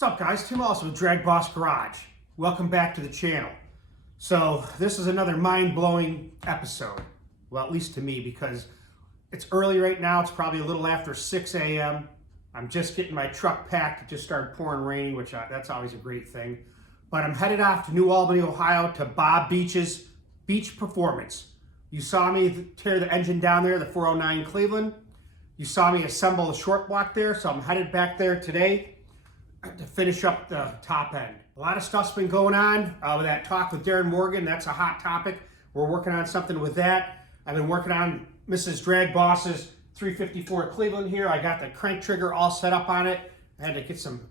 What's up, guys? Tim Ellis with DragBoss Garage. Welcome back to the channel. So this is another mind-blowing episode. Well, at least to me, because it's early right now. It's probably a little after 6 a.m. I'm just getting my truck packed. It just started pouring raining, which that's always a great thing. But I'm headed off to New Albany, Ohio to Bob Beach's Beach Performance. You saw me tear the engine down there, the 409 Cleveland. You saw me assemble the short block there, so I'm headed back there today to finish up the top end. A lot of stuff's been going on with that talk with Darren Morgan. That's a hot topic. We're working on something with that. I've been working on Mrs. DragBoss's 354 Cleveland here. I got the crank trigger all set up on it. I had to get some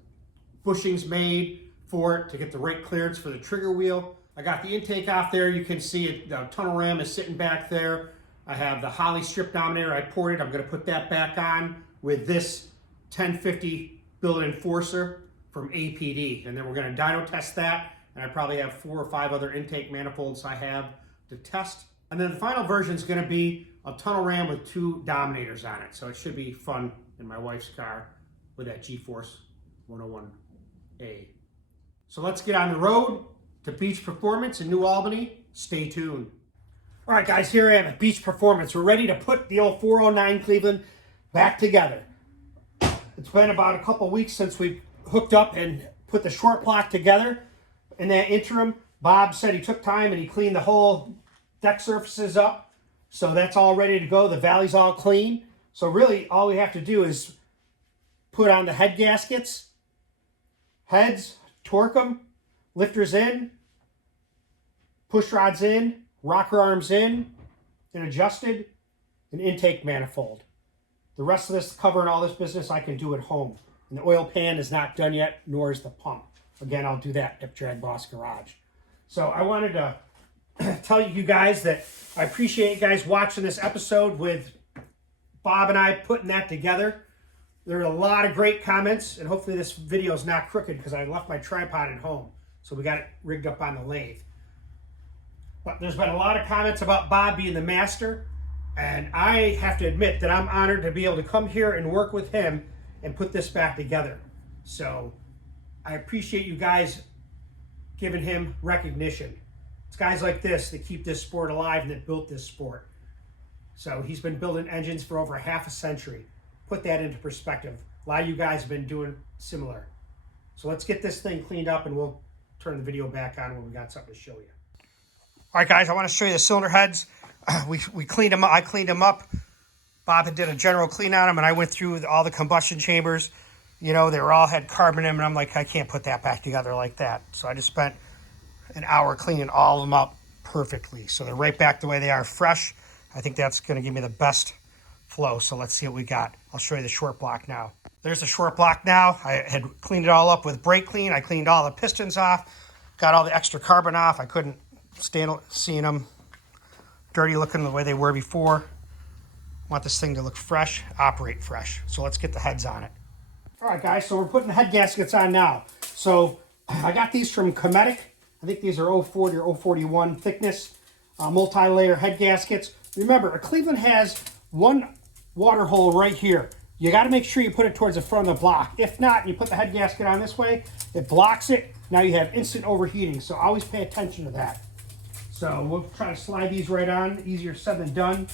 bushings made for it to get the right clearance for the trigger wheel. I got the intake off there. You can see it, the tunnel ram is sitting back there. I have the Holley strip dominator. I poured it. I'm going to put that back on with this 1050 build enforcer from APD, and then we're going to dyno test that, and I probably have 4 or 5 other intake manifolds I have to test. And then the final version is going to be a tunnel ram with 2 dominators on it, so it should be fun in my wife's car with that G-Force 101A. So let's get on the road to Beach Performance in New Albany. Stay tuned. All right, guys, here I am at Beach Performance. We're ready to put the old 409 Cleveland back together. It's been about a couple weeks since we hooked up and put the short block together. In that interim, Bob said he took time and he cleaned the whole deck surfaces up. So that's all ready to go. The valley's all clean. So really, all we have to do is put on the head gaskets, heads, torque them, lifters in, push rods in, rocker arms in, and adjusted, an intake manifold. The rest of this, covering all this business, I can do at home. And the oil pan is not done yet, nor is the pump. Again, I'll do that at DragBoss Garage. So I wanted to tell you guys that I appreciate you guys watching this episode with Bob and I putting that together. There are a lot of great comments, and hopefully this video is not crooked because I left my tripod at home. So we got it rigged up on the lathe. But there's been a lot of comments about Bob being the master. And I have to admit that I'm honored to be able to come here and work with him and put this back together. So I appreciate you guys giving him recognition. It's guys like this that keep this sport alive and that built this sport. So he's been building engines for over half a century. Put that into perspective. A lot of you guys have been doing similar. So let's get this thing cleaned up and we'll turn the video back on when we got something to show you. All right, guys, I want to show you the cylinder heads. We cleaned them up. I cleaned them up. Bob had did a general clean on them, and I went through all the combustion chambers. You know, they were all had carbon in them, and I'm like, I can't put that back together like that. So I just spent an hour cleaning all of them up perfectly. So they're right back the way they are, fresh. I think that's going to give me the best flow. So let's see what we got. I'll show you the short block now. There's the short block now. I had cleaned it all up with brake clean. I cleaned all the pistons off, got all the extra carbon off. I couldn't stand seeing them dirty looking the way they were before. Want this thing to look fresh, operate fresh. So let's get the heads on it. All right, guys, so we're putting the head gaskets on now. So I got these from Cometic. I think these are 040 or 041 thickness, multi-layer head gaskets. Remember, a Cleveland has one water hole right here. You got to make sure you put it towards the front of the block. If not, you put the head gasket on this way, it blocks it. Now you have instant overheating, so always pay attention to that. So we'll try to slide these right on. Easier said than done.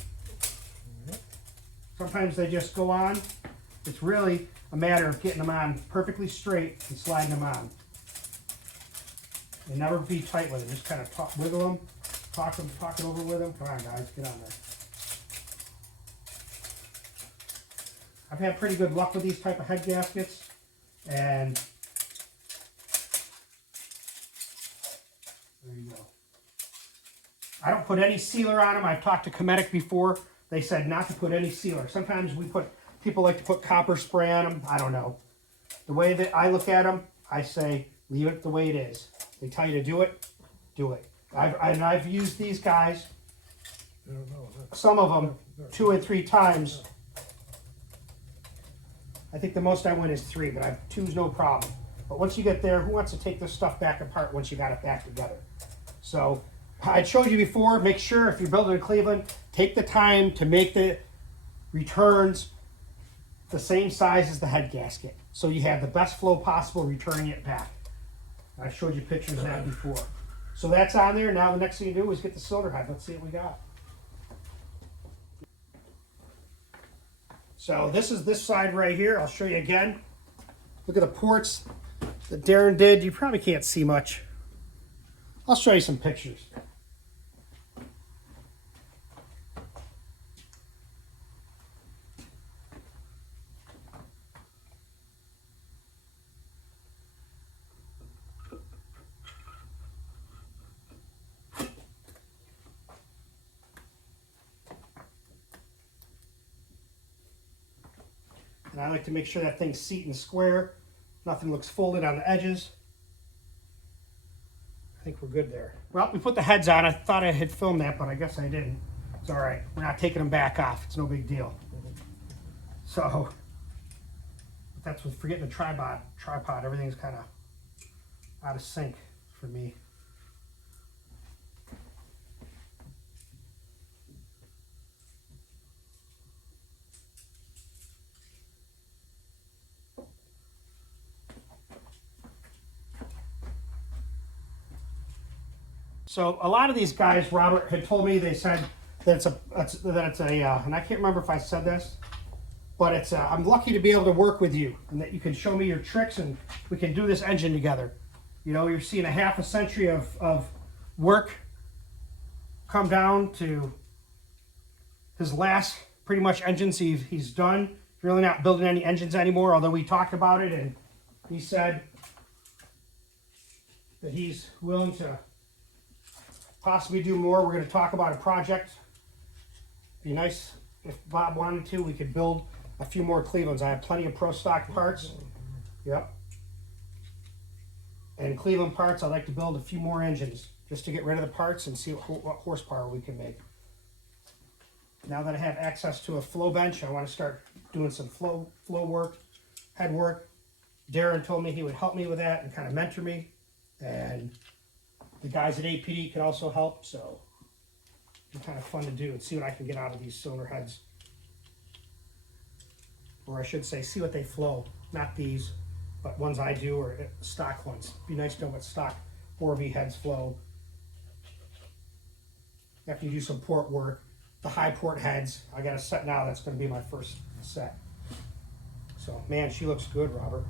Sometimes they just go on. It's really a matter of getting them on perfectly straight and sliding them on. And never be tight with it. Just kind of wiggle them, talk it over with them. Come on, guys, get on there. I've had pretty good luck with these type of head gaskets, and there you go. I don't put any sealer on them. I've talked to Cometic before. They said not to put any sealer. Sometimes people like to put copper spray on them. I don't know. The way that I look at them, I say leave it the way it is. They tell you to do it, do it. I've used these guys, some of them, 2 and 3 times. I think the most I went is 3, but 2's no problem. But once you get there, who wants to take this stuff back apart once you got it back together? So I showed you before, make sure if you're building in Cleveland, take the time to make the returns the same size as the head gasket. so you have the best flow possible returning it back. I showed you pictures of that before. So that's on there. Now the next thing you do is get the cylinder head. Let's see what we got. So this is this side right here. I'll show you again. Look at the ports that Darren did. You probably can't see much. I'll show you some pictures. And I like to make sure that thing's seating square. Nothing looks folded on the edges. I think we're good there. Well, we put the heads on. I thought I had filmed that, but I guess I didn't. It's all right. We're not taking them back off. It's no big deal. So, that's with forgetting the tripod. Everything's kind of out of sync for me. So a lot of these guys, Robert had told me, they said that it's a and I can't remember if I said this, but it's I'm lucky to be able to work with you and that you can show me your tricks and we can do this engine together. You know, you're seeing a half a century of work come down to his last pretty much engines he's done. He's really not building any engines anymore, although we talked about it and he said that he's willing to possibly do more. We're going to talk about a project. Be nice if Bob wanted to. We could build a few more Clevelands. I have plenty of pro stock parts. Yep. And Cleveland parts, I'd like to build a few more engines just to get rid of the parts and see what horsepower we can make. Now that I have access to a flow bench, I want to start doing some flow work, head work. Darren told me he would help me with that and kind of mentor me. And the guys at APD can also help, so it's kind of fun to do and see what I can get out of these cylinder heads. Or I should say, see what they flow. Not these, but ones I do, or stock ones. It'd be nice to know what stock 4V heads flow. After you do some port work, the high port heads, I got a set now that's going to be my first set. So, man, she looks good, Robert.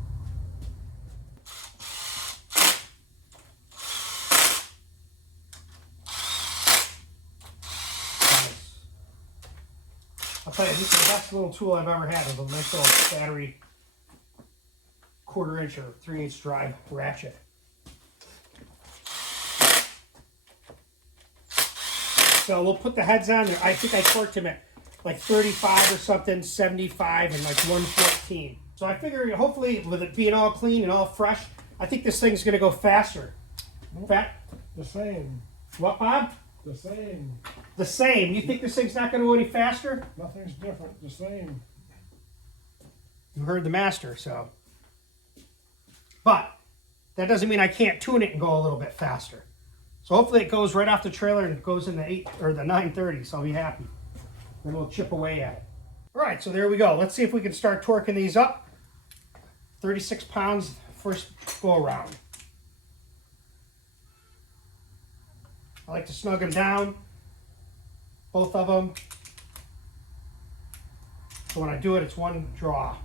I'll tell you, this is the best little tool I've ever had. It's a nice little battery 1/4 inch or 3/8 drive ratchet. So we'll put the heads on there. I think I torqued him at like 35 or something, 75 and like 114. So I figure hopefully with it being all clean and all fresh, I think this thing's gonna go faster. The same. What, Bob? The same. The same. You think this thing's not going to go any faster? Nothing's different. The same. You heard the master, so. But that doesn't mean I can't tune it and go a little bit faster. So hopefully it goes right off the trailer and it goes in the 8 or the 930, so I'll be happy. Then we'll chip away at it. All right, so there we go. Let's see if we can start torquing these up. 36 pounds first go around. I like to snug them down, both of them. So when I do it, it's one draw.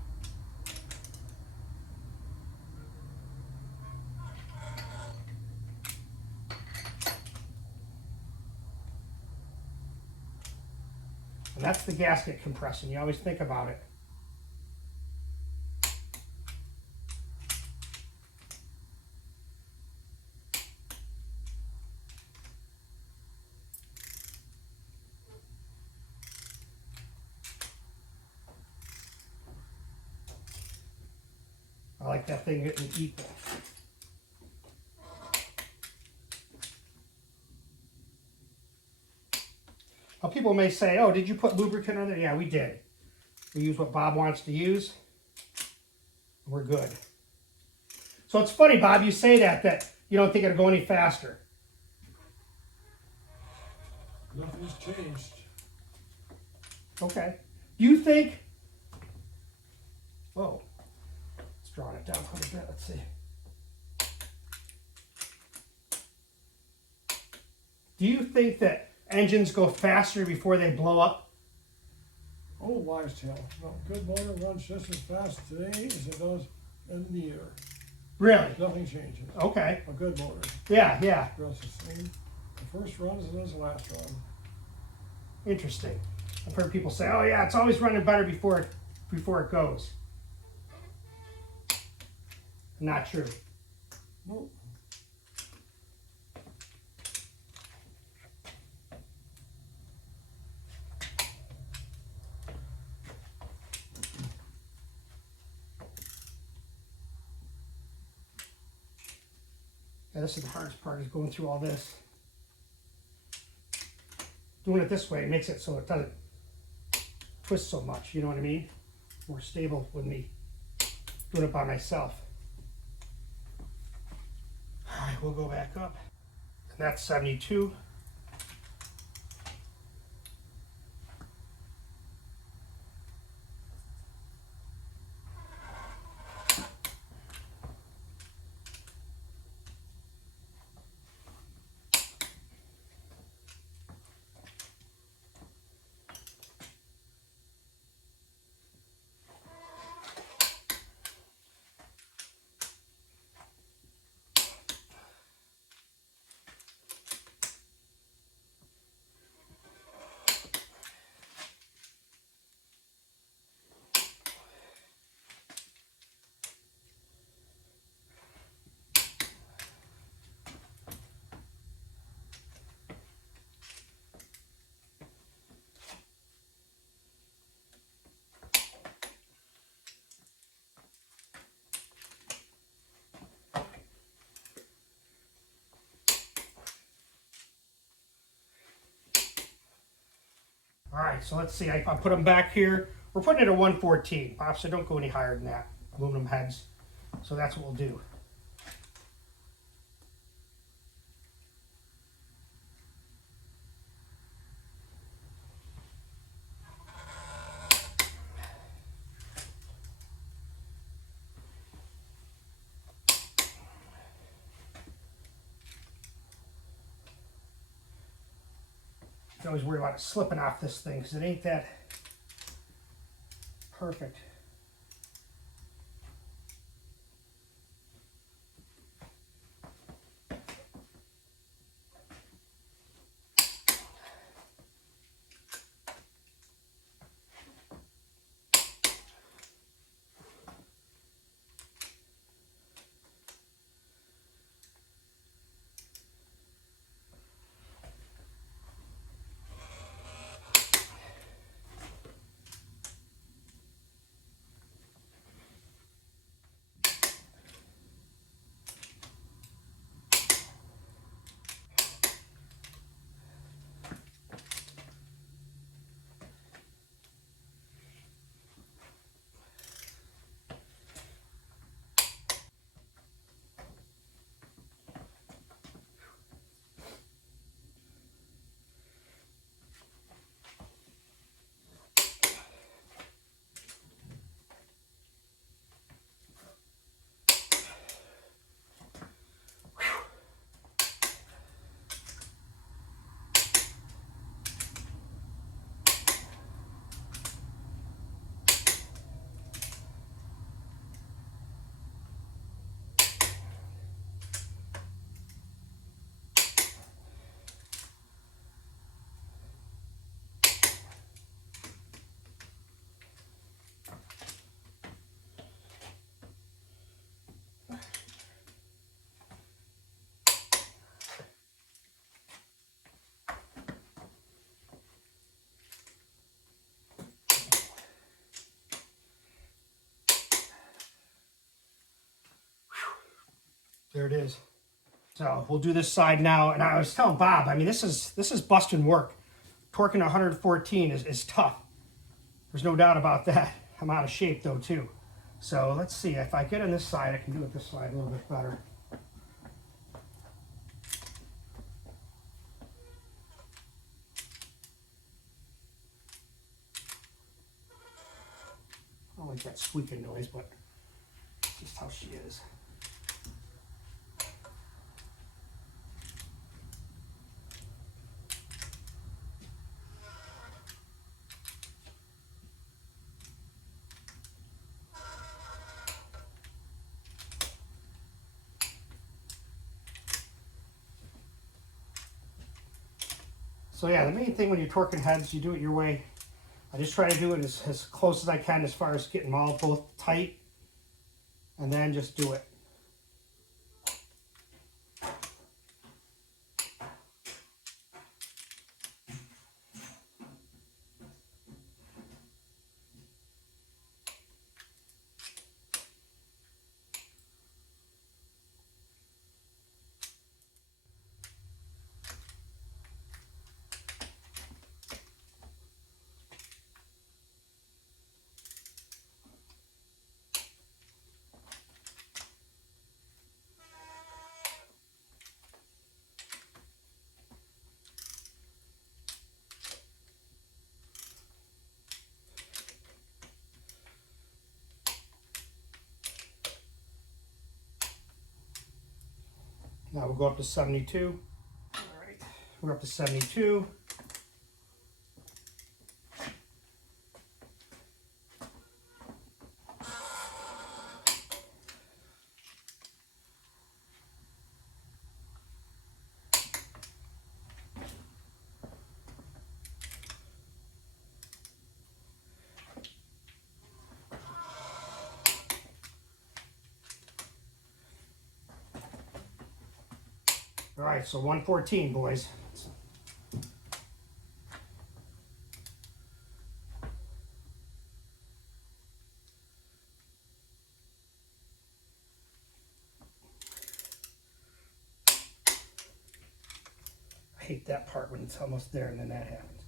And that's the gasket compressing. You always think about it. I like that thing getting equal. Now people may say, oh, did you put lubricant on there? Yeah, we did. We use what Bob wants to use. We're good. So it's funny, Bob, you say that you don't think it'll go any faster. Nothing's changed. Okay. You think, whoa, let's drawing it down quite a bit. Let's see. Do you think that engines go faster before they blow up? Oh, wise tale. No, good motor runs just as fast today as it does in the year. Really? Nothing changes. Okay. A good motor Yeah. runs the same. The first run is the last run. Interesting. I've heard people say, "Oh yeah, it's always running better before it goes." Not true. Nope. Yeah, this is the hardest part, is going through all this. Doing it this way makes it so it doesn't twist so much, you know what I mean? More stable with me doing it by myself. All right, we'll go back up. And that's 72. All right, so let's see. If I put them back here, we're putting it at 114. Bob said don't go any higher than that. Aluminum heads. So that's what we'll do. I always worry about it slipping off this thing because it ain't that perfect. There it is. So we'll do this side now. And I was telling Bob, I mean, this is busting work. Torquing 114 is tough. There's no doubt about that. I'm out of shape though too. So let's see, if I get on this side, I can do it this side a little bit better. I don't like that squeaking noise, but it's just how she is. So yeah, the main thing when you're torquing heads, you do it your way. I just try to do it as close as I can as far as getting them all both tight, and then just do it. Now we'll go up to 72. All right, we're up to 72. All right, so 114, boys. I hate that part when it's almost there and then that happens.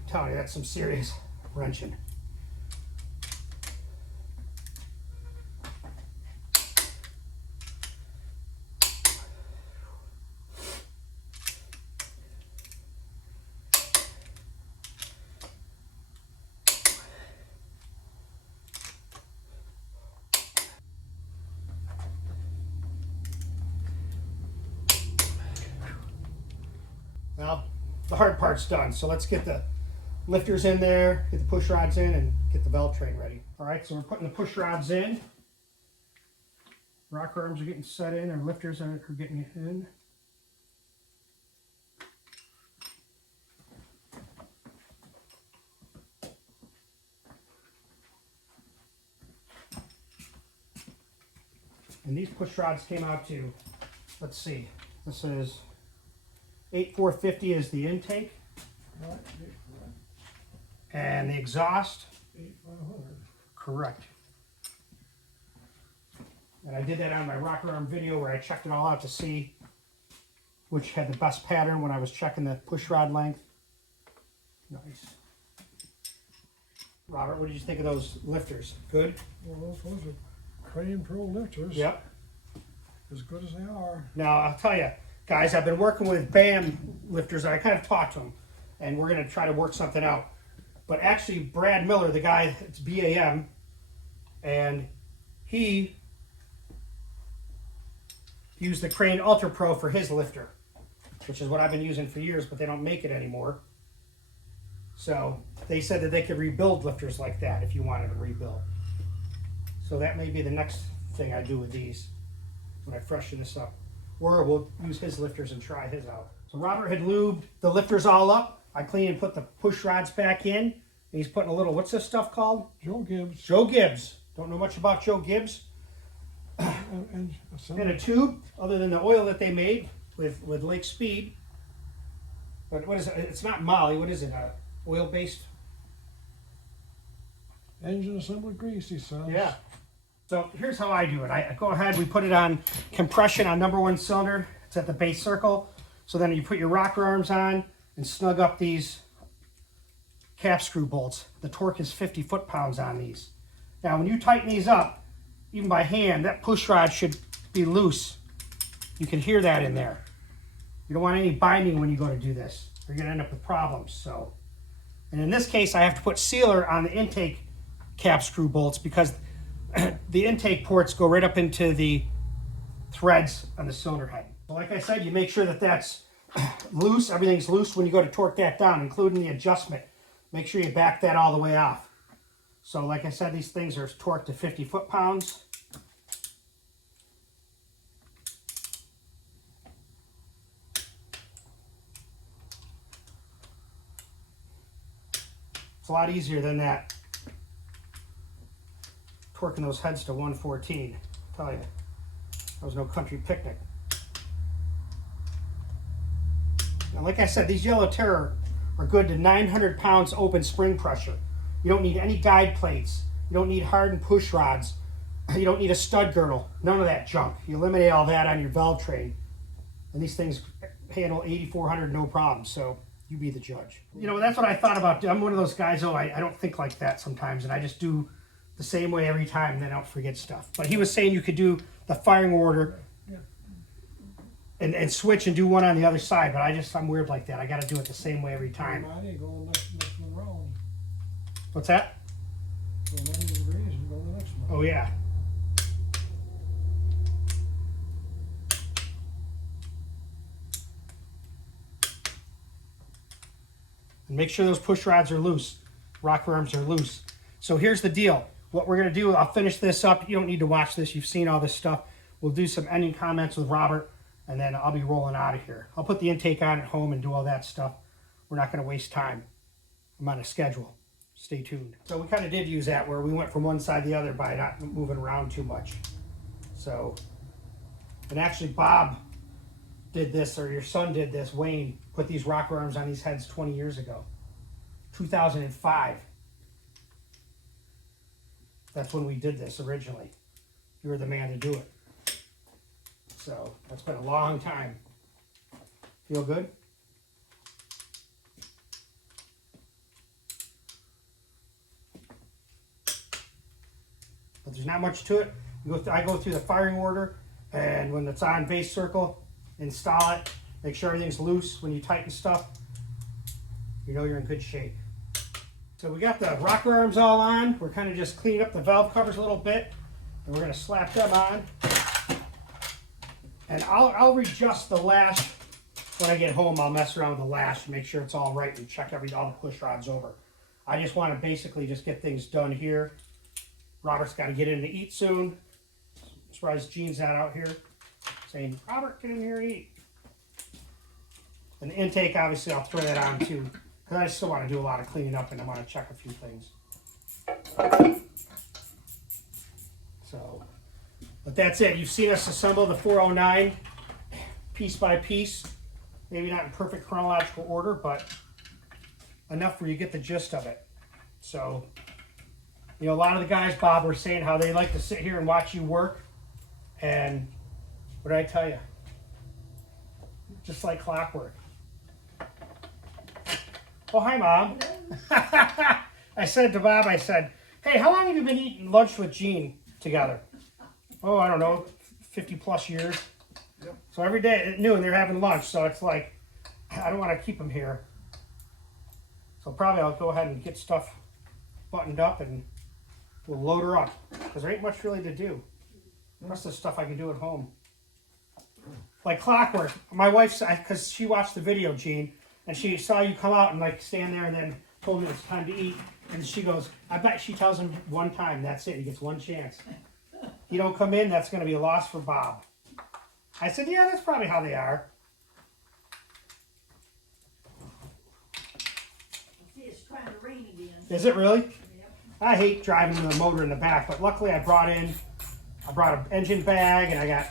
I'm telling you, that's some serious wrenching. Well, the hard part's done, so let's get the lifters in there, get the push rods in, and get the belt train ready. All right, so we're putting the push rods in. Rocker arms are getting set in, our lifters are getting in. And these push rods came out to, let's see, this is 8,450 is the intake. Right, And the exhaust, 8,500. correct. And I did that on my rocker arm video where I checked it all out to see which had the best pattern when I was checking the push rod length. Nice. Robert, what did you think of those lifters? Good? Well, those are Crane Pro lifters. Yep. As good as they are. Now, I'll tell you, guys, I've been working with BAM lifters, and I kind of talked to them, and we're going to try to work something out. But actually, Brad Miller, the guy, it's BAM, and he used the Crane Ultra Pro for his lifter, which is what I've been using for years, but they don't make it anymore. So they said that they could rebuild lifters like that if you wanted to rebuild. So that may be the next thing I do with these when I freshen this up. or we'll use his lifters and try his out. So Robert had lubed the lifters all up. I cleaned and put the push rods back in. And he's putting a little, what's this stuff called? Joe Gibbs. Joe Gibbs. Don't know much about Joe Gibbs. And In a tube, other than the oil that they made with Lake Speed. But what is it? It's not Molly. What is it? Oil-based? engine assembly grease, he says. Yeah. So here's how I do it. I go ahead, we put it on compression on #1 cylinder. It's at the base circle. So then you put your rocker arms on and snug up these cap screw bolts. The torque is 50 foot-pounds on these. Now when you tighten these up, even by hand, that push rod should be loose. You can hear that in there. You don't want any binding when you go to do this. You're going to end up with problems. So, and in this case, I have to put sealer on the intake cap screw bolts because the intake ports go right up into the threads on the cylinder head. So like I said, you make sure that that's loose. Everything's loose when you go to torque that down, including the adjustment. Make sure you back that all the way off. So like I said, these things are torqued to 50 foot-pounds. It's a lot easier than that. Torquing those heads to 114. I'll tell you, that was no country picnic. Now, like I said, these Yella Terra are good to 900 pounds open spring pressure. You don't need any guide plates. You don't need hardened push rods. You don't need a stud girdle. None of that junk. You eliminate all that on your valve train. And these things handle 8,400 no problem. So you be the judge. You know, that's what I thought about. I'm one of those guys, I don't think like that sometimes. And I just do the same way every time and then I don't forget stuff. But he was saying you could do the firing order and switch and do one on the other side. But I'm weird like that. I got to do it the same way every time. Go next one round. What's that? Go 90 degrees and go the next one. Oh, yeah. And make sure those push rods are loose. Rocker arms are loose. So here's the deal. What we're going to do, I'll finish this up. You don't need to watch this. You've seen all this stuff. We'll do some ending comments with Robert, and then I'll be rolling out of here. I'll put the intake on at home and do all that stuff. We're not going to waste time. I'm on a schedule. Stay tuned. So we kind of did use that where we went from one side to the other by not moving around too much. So, and actually Bob did this, or your son did this, Wayne, put these rocker arms on these heads 20 years ago. 2005. That's when we did this originally. You were the man to do it. So, that's been a long time. Feel good? But there's not much to it. I go through the firing order, and when it's on base circle, install it. Make sure everything's loose. When you tighten stuff, you know you're in good shape. So we got the rocker arms all on. We're kind of just cleaning up the valve covers a little bit, and we're going to slap them on. And I'll readjust the lash when I get home. I'll mess around with the lash and make sure it's all right and check all the push rods over. I just want to basically just get things done here. Robert's got to get in to eat soon. Surprise Gene's not out here saying, Robert, get in here and eat. And the intake, obviously, I'll throw that on too, because I still want to do a lot of cleaning up and I want to check a few things. So, but that's it. You've seen us assemble the 409 piece by piece. Maybe not in perfect chronological order, but enough where you get the gist of it. So, you know, a lot of the guys, Bob, were saying how they like to sit here and watch you work. And what did I tell you? Just like clockwork. Oh, hi, Mom. I said to Bob, I said, hey, how long have you been eating lunch with Gene together? Oh, I don't know, 50 plus years. Yep. So every day at noon they're having lunch. So it's like, I don't want to keep them here. So probably I'll go ahead and get stuff buttoned up and we'll load her up. Because there ain't much really to do. The rest of the stuff I can do at home. Like clockwork. My wife said, because she watched the video, Gene, and she saw you come out and like stand there and then told me it's time to eat. And she goes, I bet she tells him one time, that's it, he gets one chance. He don't come in, that's going to be a loss for Bob. I said, yeah, that's probably how they are. See, it's trying to rain again. Is it really? Yep. I hate driving the motor in the back, but luckily I brought an engine bag, and I got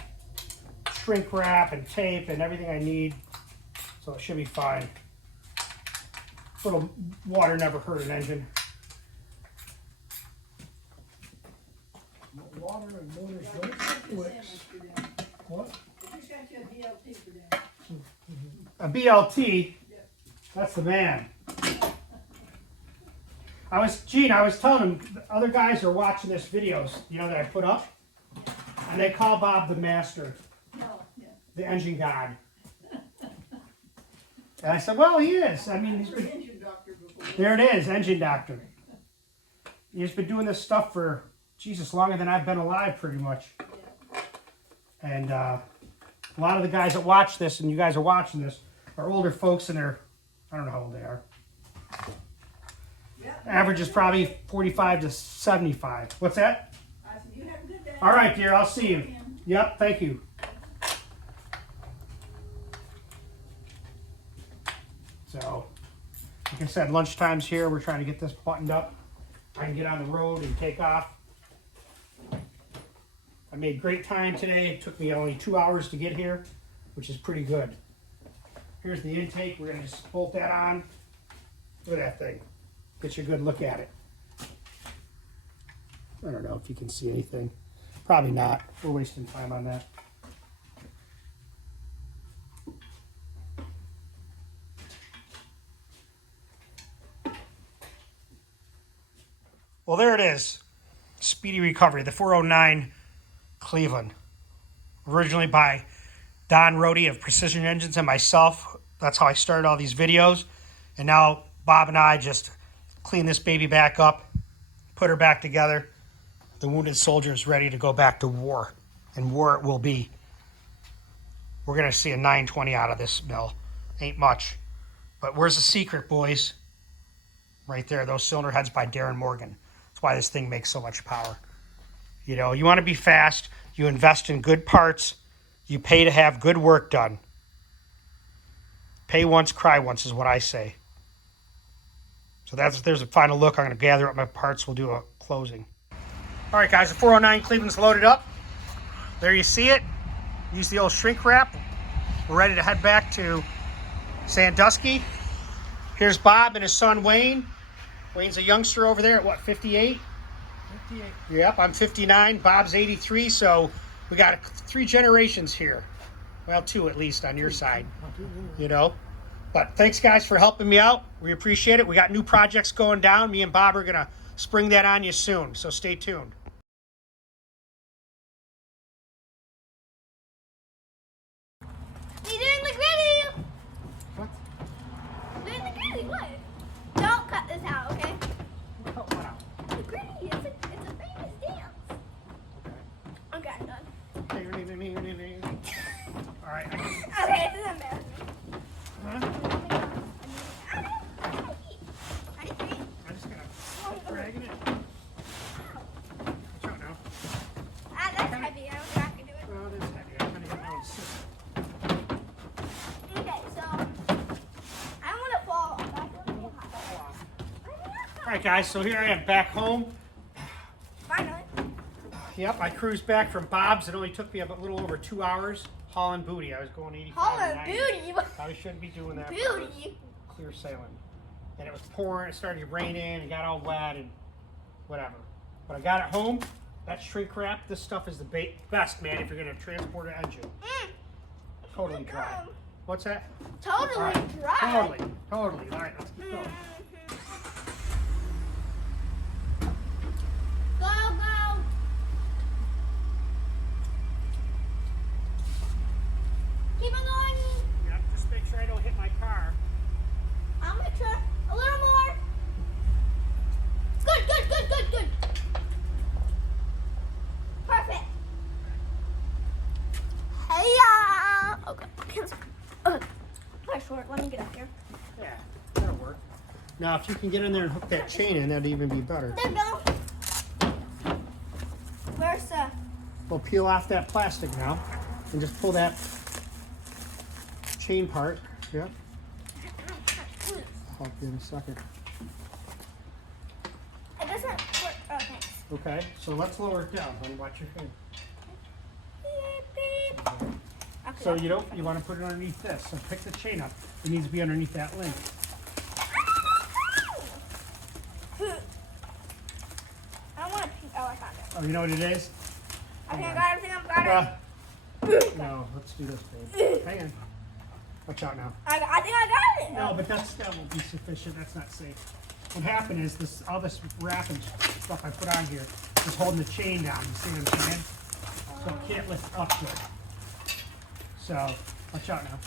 shrink wrap and tape and everything I need, so it should be fine. A little water never hurt an engine. Water and motors don't flicks. What? I just got you a BLT for that. A BLT? Yep. That's the man. Gene, I was telling him, the other guys are watching this videos, that I put up, and they call Bob the master, No, yeah. the engine god. And I said, well, he is. I mean, he's You're an been, engine doctor before. there it is, engine doctor. He's been doing this stuff for, Jesus, longer than I've been alive, pretty much. Yeah. And a lot of the guys that watch this, and you guys are watching this, are older folks, and I don't know how old they are. Yeah. Average is probably 45 to 75. What's that? I said, you have a good day. All right, dear, I'll see you. Yep, thank you. So, like I said, lunchtime's here. We're trying to get this buttoned up. I can get on the road and take off. I made great time today. It took me only 2 hours to get here, which is pretty good. Here's the intake. We're going to just bolt that on. Look at that thing. Get you a good look at it. I don't know if you can see anything. Probably not. We're wasting time on that. Well, there it is. Speedy Recovery, the 409 Cleveland. Originally by Don Rohde of Precision Engines and myself. That's how I started all these videos. And now Bob and I just clean this baby back up, put her back together. The wounded soldier is ready to go back to war. And war it will be. We're going to see a 920 out of this mill. Ain't much. But where's the secret, boys? Right there, those cylinder heads by Darren Morgan. That's why this thing makes so much power. You want to be fast. You invest in good parts. You pay to have good work done. Pay once, cry once is what I say. So there's a final look. I'm going to gather up my parts. We'll do a closing. All right, guys, the 409 Cleveland's loaded up. There you see it. Use the old shrink wrap. We're ready to head back to Sandusky. Here's Bob and his son Wayne. Wayne's a youngster over there at what, 58? 58. Yep, I'm 59. Bob's 83. So we got 3 generations here. Well, 2 at least on your side. But thanks, guys, for helping me out. We appreciate it. We got new projects going down. Me and Bob are going to spring that on you soon. So stay tuned. You're doing the gritty! What? Doing the gritty, what? Don't cut this out, okay? Oh, wow. The gritty, it's a famous dance. Okay, I'm done. All right. Okay, this is embarrassing. Huh? I agree. I'm just going to dragging it. Watch out now. Ah, that's heavy. I don't think I can do it. Oh, that's heavy. I'm going to get my own system. Okay, so I don't want to fall off. I don't want to get hot. All right, guys, so here I am back home. Finally. Yep, I cruised back from Bob's. It only took me a little over 2 hours hauling booty. I was going 85 Holla, or 90. booty. Probably shouldn't be doing that. Booty. Clear sailing. And it was pouring. It started to rain in. It got all wet and whatever. But I got it home. That shrink wrap. This stuff is the best, man, if you're going to transport an engine. Totally dry. What's that? Totally All right. dry. Totally. All right, let's keep going. Go, go. Keep on going. Yep, just make sure I don't hit my car. I'll make sure. A little more. Good, good, good, good, good. Perfect. Hey-ya. Okay. My short. Let me get up here. Yeah, that'll work. Now, if you can get in there and hook that chain in, that'd even be better. There we go. Where's the... We'll peel off that plastic now. and just pull that chain part. Yep. I'll help you in a second. It doesn't work. Oh, thanks. Okay, so let's lower it down. Honey, watch your hand. Beep, beep. Okay. So you want to put it underneath this. So pick the chain up. It needs to be underneath that link. I don't want to pee. Oh, I found it. Oh, you know what it is? I think I got it. I think I got it. No, let's do this, babe. Hang on. Watch out now. I think I got it. No, but that won't be sufficient. That's not safe. What happened is all this wrapping stuff I put on here is holding the chain down. You see what I'm saying? So it can't lift up to it. So watch out now.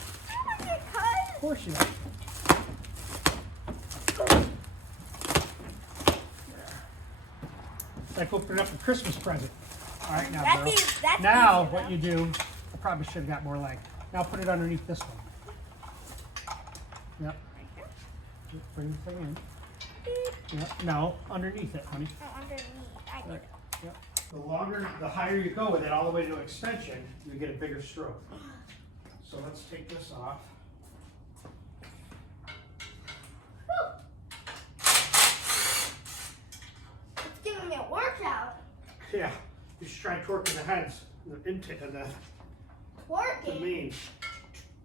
Of course you do. It's like opening up a Christmas present. All right, now, girl. That's Now, easy, what you do, I probably should have got more length. Now put it underneath this one. Yep. Bring the thing in. Yep. No, underneath it, honey. Oh, underneath. I get it. Yep. The higher you go with it, all the way to extension, you get a bigger stroke. So let's take this off. It's giving me a workout. Yeah, you should try torquing the heads, the intake of the Twerking. main.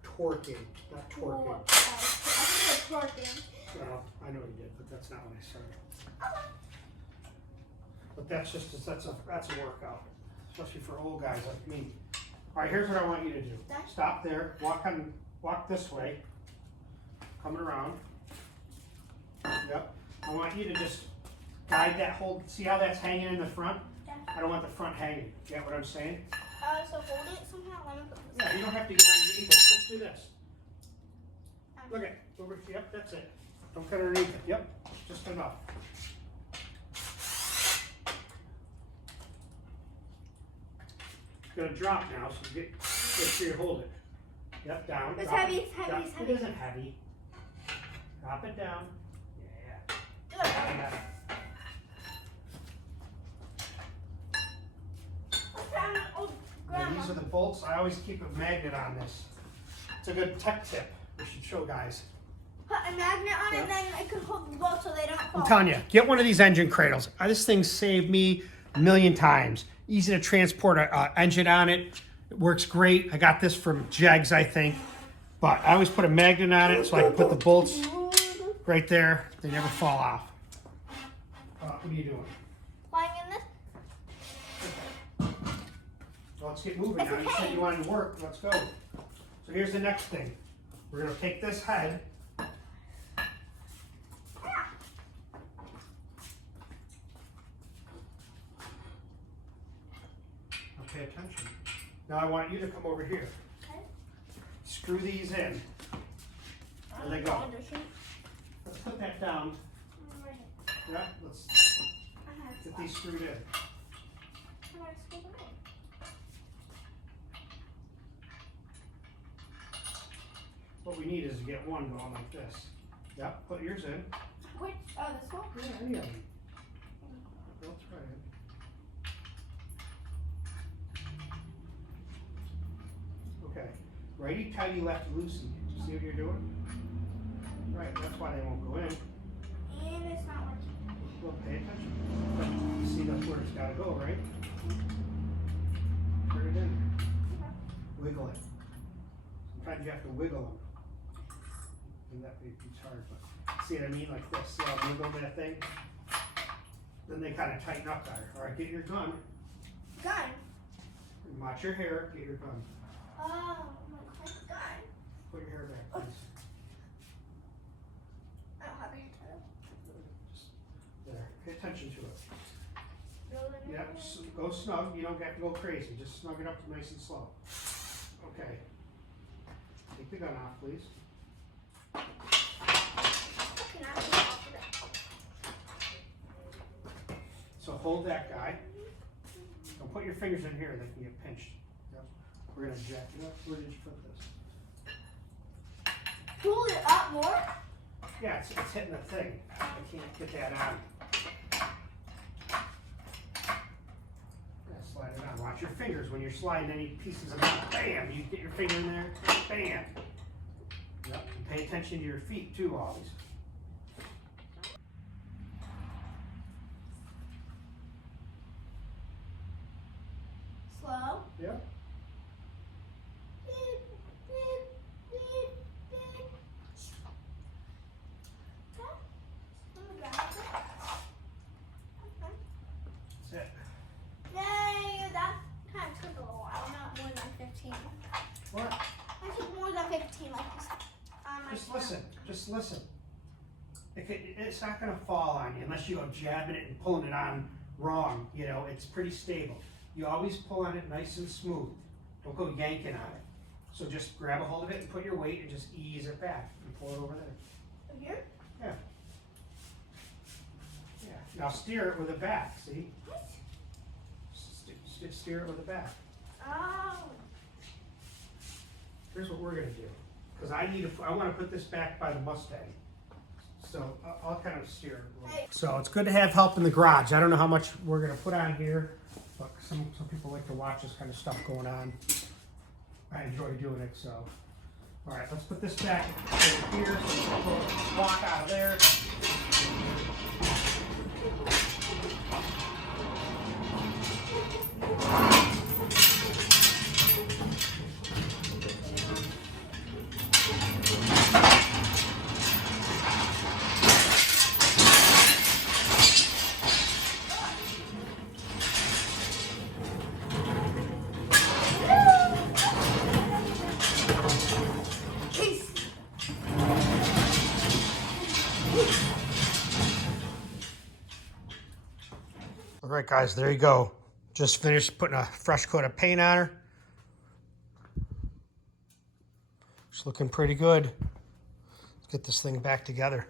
Torquing, not twerking. I think it's twerking. Well, I know you did, but that's not what I said. But that's a workout, especially for old guys like me. All right, here's what I want you to do. Stop there, walk this way, coming around. Yep. I want you to just guide that whole. See how that's hanging in the front? Yeah. I don't want the front hanging. Get what I'm saying? So hold it somehow. Let me put this. Yeah, you don't have to get underneath it. Just do this. Look at over. Yep, that's it. Don't cut underneath it. Yep, just enough. It's gonna drop now, so make sure you hold it. Yep, down. It's drop heavy. it. It's heavy. Drop- It's heavy. It isn't heavy. Drop it down. Yeah. Good. Yeah. These are the bolts. I always keep a magnet on this. It's a good tech tip. We should show guys. Put a magnet on it, then it can hold the bolt so they don't fall. I'm telling you, get one of these engine cradles. This thing saved me a million times. Easy to transport an engine on it. It works great. I got this from Jegs, I think. But I always put a magnet on it so I can put the bolts right there. They never fall off. What are you doing? Flying in this? Well, let's get moving now. You said you wanted to work. Let's go. So here's the next thing. We're going to take this head. Pay attention. Now I want you to come over here. Okay. Screw these in. There they go. Let's put that down. Yeah, let's get these screwed in. What we need is to get one going like this. Yep, put yours in. Which? Oh, this one? Yeah, any of them. That's right. Okay. Righty tighty, lefty loosey. See what you're doing? Right, that's why they won't go in. And it's not working. Well, pay attention. You see that's where it's gotta go, right? Turn it in. Wiggle it. Sometimes you have to wiggle them. And that it's hard, but see what I mean? Like this. See how I wiggle that thing? Then they kind of tighten up better. All right, get your gun. Gun? Watch your hair. Get your gun. Oh, my gun. Put your hair back, please. I don't have a hair tie. Just there. Pay attention to it. Roll it in. Yeah, go snug. You don't have to go crazy. Just snug it up nice and slow. Okay. Take the gun off, please. Can I take it off of it? So hold that guy. Don't put your fingers in here. They can get pinched. Yep. We're gonna jack it up. Where did you put this? Pull it up more? Yeah, it's hitting the thing. I can't get that on. Yeah, slide it on. Watch your fingers. fingers when you're sliding any pieces of metal. Bam! You get your finger in there. Bam! Yep. And pay attention to your feet too, always. Slow. Yep. That's it. Yay, that kind of took a while, not more than 15. What? I took more than 15, like this. On my Just phone. listen. Just listen. It's not going to fall on you unless you go jabbing it and pulling it on wrong. You know, it's pretty stable. You always pull on it nice and smooth. Don't go yanking on it. So just grab a hold of it and put your weight and just ease it back and pull it over there. Here? Yeah. Yeah. Now steer it with the back. See? What? Steer it with the back. Oh. Here's what we're going to do. Because I want to put this back by the Mustang. So I'll kind of steer it a little. Hey. So it's good to have help in the garage. I don't know how much we're going to put on here, but some people like to watch this kind of stuff going on. I enjoy doing it, so. All right, let's put this back over here. So we can pull the block out of there. All right, guys, there you go. Just finished putting a fresh coat of paint on her. It's looking pretty good. Let's get this thing back together.